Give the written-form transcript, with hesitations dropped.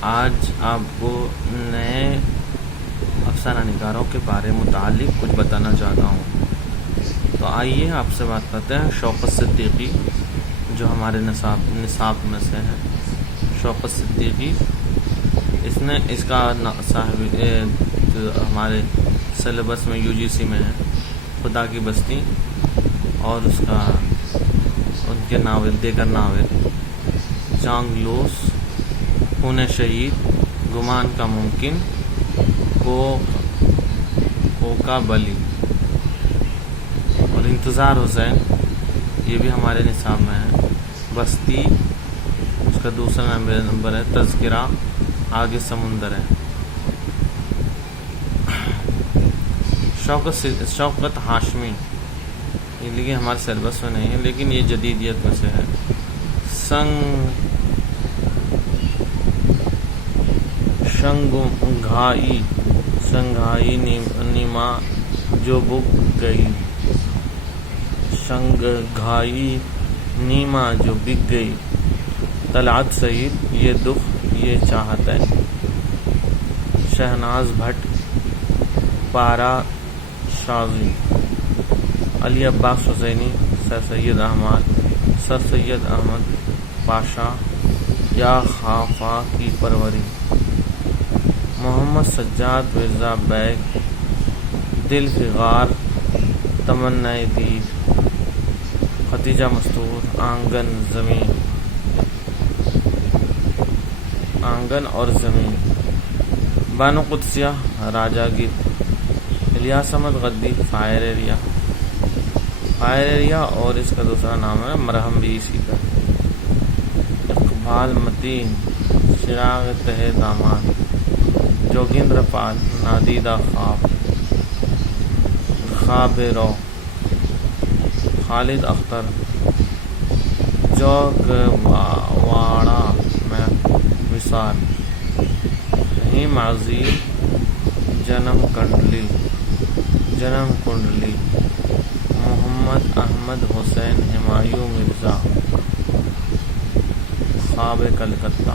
آج آپ کو نئے افسانہ نگاروں کے بارے متعلق کچھ بتانا چاہتا ہوں۔ تو آئیے آپ سے بات کرتے ہیں شوکت صدیقی، جو ہمارے نصاب میں سے ہے۔ شوکت صدیقی اس کا صاحب جو ہمارے سلیبس میں UGC میں ہے، خدا کی بستی، اور ان کے دیگر ناول جانگ لوس، خون شہید، گمان کا ممکن، کوکا بلی اور انتظار حسین، یہ بھی ہمارے نصاب میں ہے۔ بستی، اس کا دوسرا نمبر ہے۔ تذکرہ، آگے سمندر ہے۔ شوکت ہاشمی، یہ لیکن ہمارے سیلبس میں نہیں ہے، لیکن یہ جدیدیت میں سے ہے۔ شنگھائی نیما جو بک گئی، شنگھائی نیما جو بک گئی، طلعت سعید، یہ دکھ یہ چاہت ہے، شہناز بھٹ، پارا شازی، علی عباس حسینی، سر سید احمد پاشا، یا خافا کی پروری، محمد سجاد مرزا بیگ، دل فغار، تمنائے دید، ختیجہ مستور، آنگن اور زمین، بانو قدسیہ، راجہ گیت، الیاس احمد غدی، فائر ایریا اور اس کا دوسرا نام ہے مرہم، بھی اسی کا۔ اقبال متین، چراغ تہ داماد، جوگیندر پال، نادیدہ خواب رو، خالد اختر، جوگواڑا میں وصال، فہیم عظیم، جنم کنڈلی، محمد احمد حسین، ہمایوں مرزا، خواب کلکتہ۔